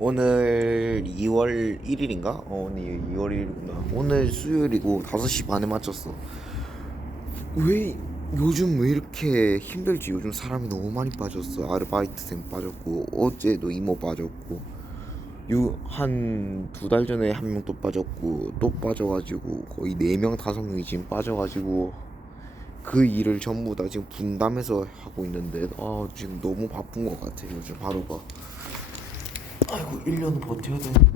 오늘 2월 1일인가? 어, 오늘 2월 1일이구나. 오늘 수요일이고 5시 반에 맞췄어. 왜 요즘 왜 이렇게 힘들지? 요즘 사람이 너무 많이 빠졌어. 아르바이트생 빠졌고 어제도 이모 빠졌고 한 두 달 전에 한 명 또 빠졌고 또 빠져가지고 거의 네명 다섯 명이 지금 빠져가지고 그 일을 전부 다 지금 분담해서 하고 있는데 아 지금 너무 바쁜 것 같아 요즘 하루가 아이고 1년은 버텨야 되는데.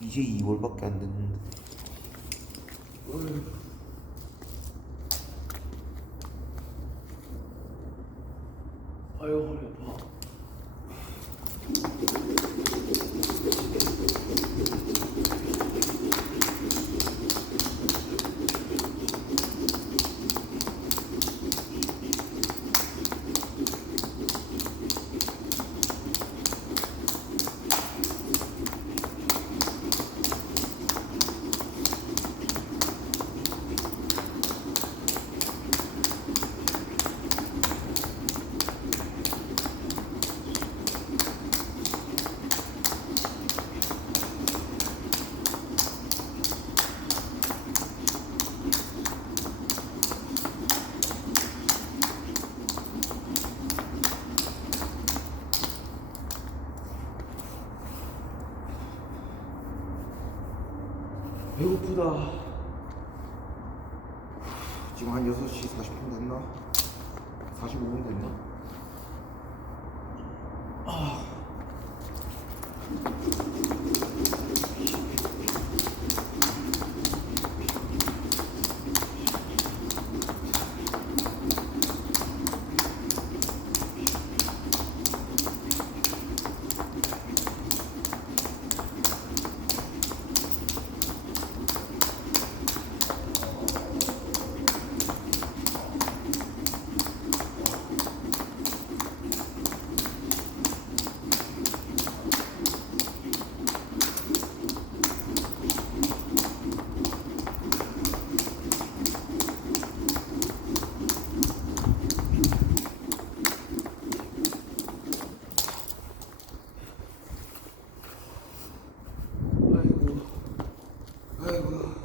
이제 2월밖에 안 됐는데. 아유 허리 아파. 배고프다 지금 한 6시 40분 됐나? 45분 됐나? 아이고 아이고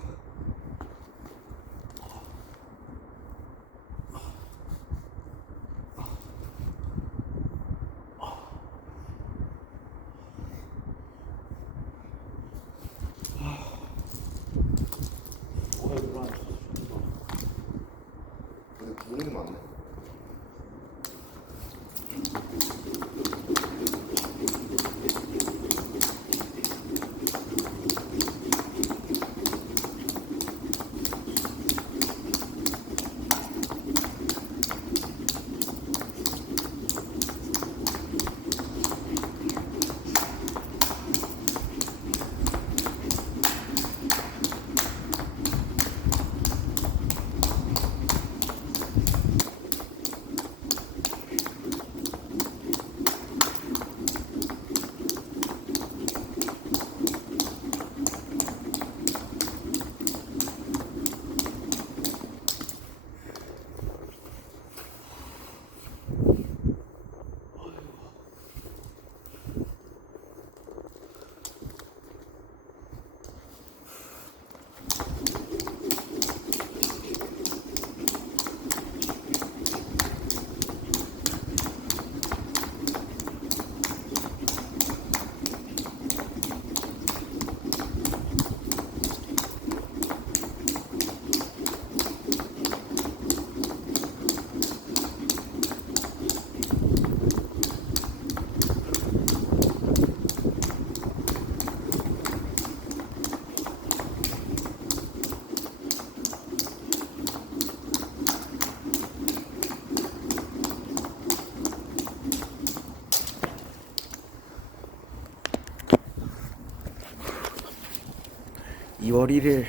2월 1일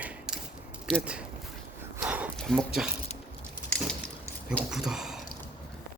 끝. 밥 먹자. 배고프다.